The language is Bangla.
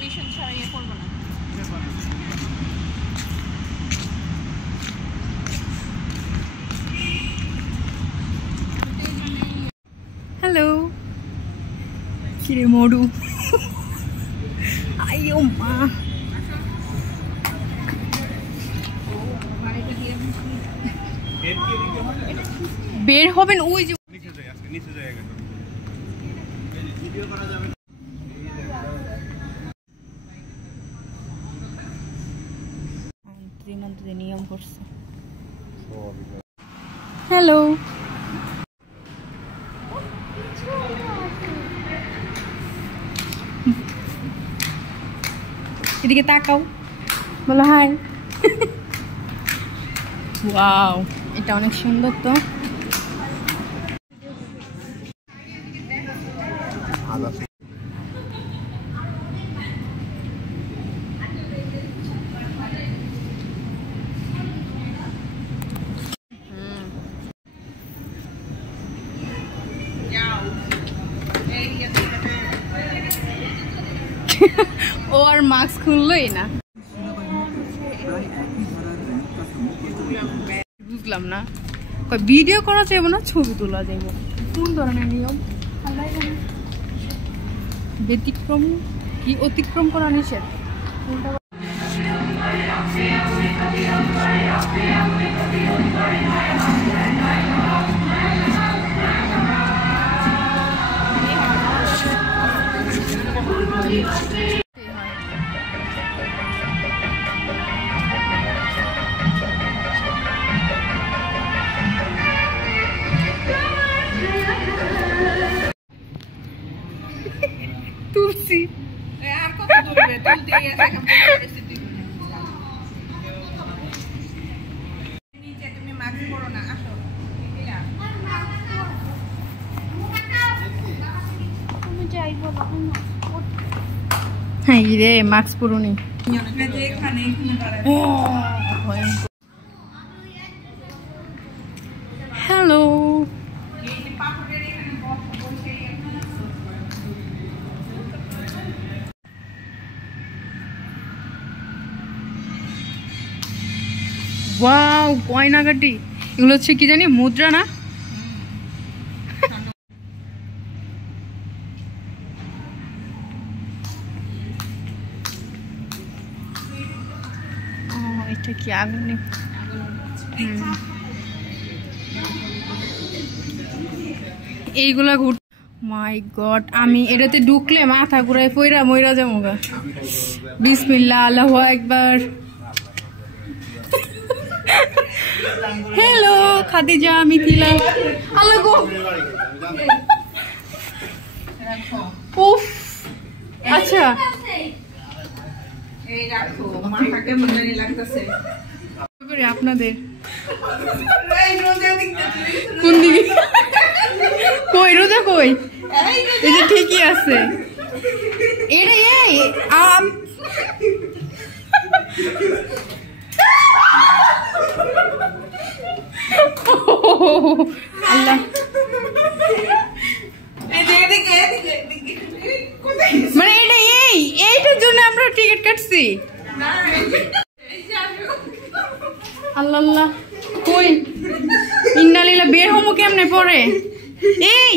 পারমিশন ছাড়া ইয়ে করবো না। হ্যালো কিরে মডু আইও মা বের হবেন ওই যে মন্ত্রী নিয়ম করছে। হ্যালো এদিকে তাকাও বলো হাই। ওয়াও এটা অনেক সুন্দর তো। ও আর মাস্ক খুললোই না, বুঝলাম না ভিডিও করা যাইব না ছবি তোলা যাইব, কোন ধরনের নিয়ম? ব্যতিক্রম কি অতিক্রম করা নিষেধ? তুলসী আর কত তুলবে, তুলতে গিয়ে দেখো পরিস্থিতি নিচে। তুমি মাস্ক পরো না, আসো তুমি যাইবো না। হ্যাঁ রে মাস্ক পরুনি। হ্যালো ওয়াও গয়নাগাটি, এগুলো হচ্ছে কি জানি মুদ্রা না? এটা কি আগুন? এইগুলা ঘুর মাই গড, আমি এটাতে ঢুকলে মাথা ঘুরায় পয়রা মইরা যাবো গা। বিসমিল্লাহ আল্লাহু আকবার। হ্যালো খাদিজা মিথিলা। আল্লাহ গো উফ আচ্ছা এই রাখো মাথাকে মনে লাগতেছে করে আপনাদের কোন দিকে কই রোজা কই? এই যে ঠিকই আছে এটা। এই আম আল্লাহ মানে এটা এইটার জন্য আমরা টিকিট কাটছি। আল্লাহ আল্লাহ কই ইন্নালিল্লাহ বের হমু কেমনে পরে? এই